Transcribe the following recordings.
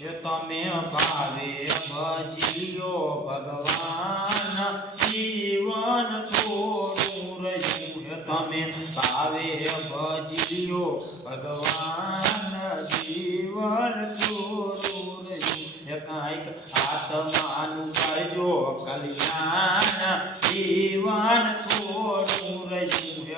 એ તમે ભાવે ભજીયો ભગવાન જીવન થોડું રહ્યું એ તમે ભાવે ભજીયો ભગવાન જીવન થોડું રહ્યું એ કાંઈક આત્માનું કરજો કલ્યાણ જીવન થોડું રહ્યું એ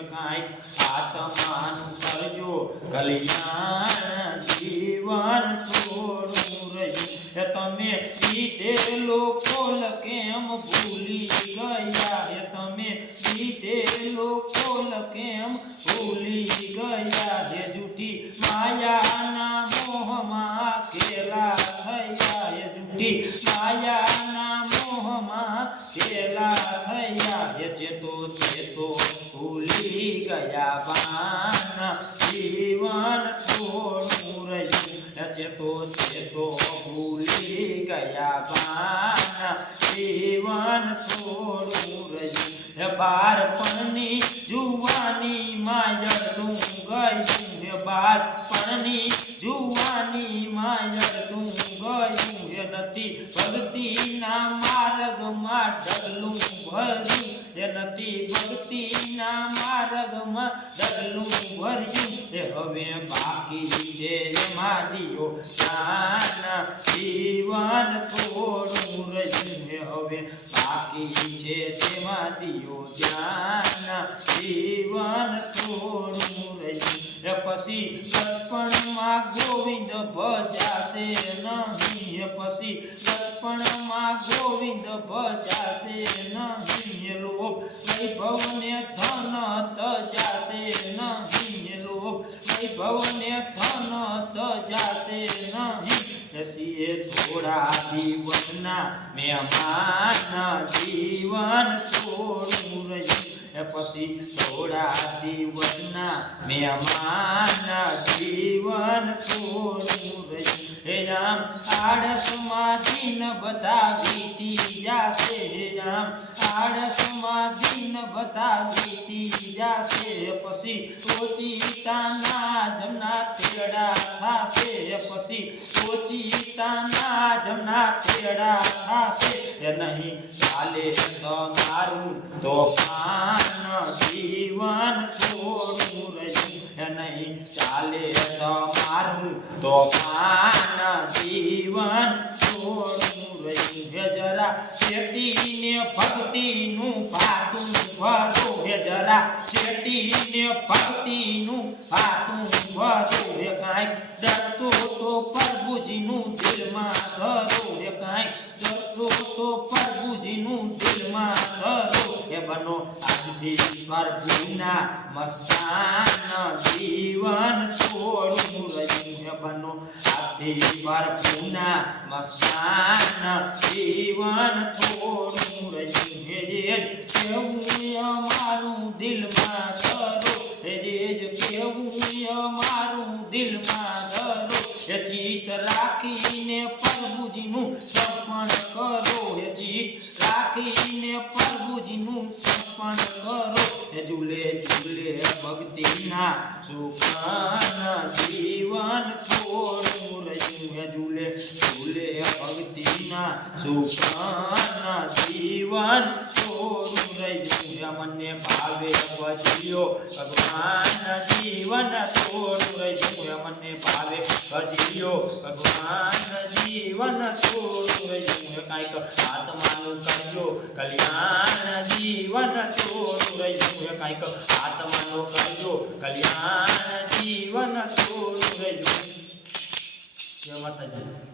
કાંઈક આત્માનું કરજો કલ્યાણ જીવન થોડું રહ્યું તમે પીધેલો કોલ કેમ ભૂલી ગયા? એ તમે પીધેલો કોલ કેમ ભૂલી ગયા? જે જૂઠી માયાના મોહમાં કેલા થયા. જૂઠી માયાના મોહમાં કેલા થયા એ ચેતો ચેતો ભૂલી ગયા બાન જીવન છોડું રહ્યું ચેતો ચેતો ભૂલી ગયા બાન જીવન છોડું રહ્યું બારપણની જુવાની માયડું ગયું એ બાળપણની જુવાની માયડું ગયું એ નથી ભક્તિના માર્ગમાં ડગલું ભર્યું એ નથી ભક્તિના માર્ગમાં ડગલું ભર્યું એ હવે બાકી છે મારીઓ નાના જીવન થોડું રહ્યું એ હવે બાકી છે તેમાં દિયો ધ્યાન જીવન થોડું રહ્યું એ પછી તર્પણમાં ગોવિંદ ભજાશે નહીં. પછી બચપણમાં ગોવિંદ ભજાશે નહીં. લોક વૈભવને ધન તજાશે નહીં. લોક વૈભવને ધન તજાશે નહીં. રસીએ થોડા જીવનના મહેમાન જીવન છોડું રહ્યું પછી થોડા જીવનના મહેમાન જીવન થોડું રહ્યું હે રામ આળસમાં દિન બધા વીતી જાશે હે રામ આળસમાં દિન બધા વીતી જાશે પછી ઓચિતાના જમના તેડા થાશે પછી ઓચિતાના જમના તેડા થાશે એ નહીં ચાલે તમારું તોફાન જીવન નહીં, ચાલે તમારું તોફાન જીવન થોડું રહ્યું જરા શેતીને ભક્તિનું પાતું ભરો હે જરા શેતીને ભક્તિનું પાતું ભરો હે કાંઈ ડરતું તો પ્રભુજીનું દિલમાં ધરો હે કાંઈક ડરતો તો પ્રભુજીનું દિલમાં ધરો હે બનો આજથી પ્રભુના મસ્તાન જીવન છોડું રહ્યું હે બનો આજથી પ્રભુના મસ્તાન જીવન છોડું રહ્યું દિલમાં ધરો હે ચિત રાખીને પ્રભુજીનું સપણ કરો હે ચિત રાખીને પ્રભુજીનું સપણ કરો હે ઝૂલે ઝૂલે ભક્તિના સુખાન જીવન થોડું રહ્યું હે ઝૂલે ઝૂલે ભક્તિના સુખાન જીવન થોડું રહ્યું હે મને ભાવે ભજ્યો ભગવાન જીવન થોડું રહ્યું હે મને ભાવે ભજ્યો ભગવાન જીવન થોડું રહ્યું હે કાંઈક આત્માનું કરજો કલ્યાણ જીવન થોડું રહ્યું હે કાંઈક આત્માનું કરજો કલ્યાણ જીવન થોડું રહ્યું જય માતાજી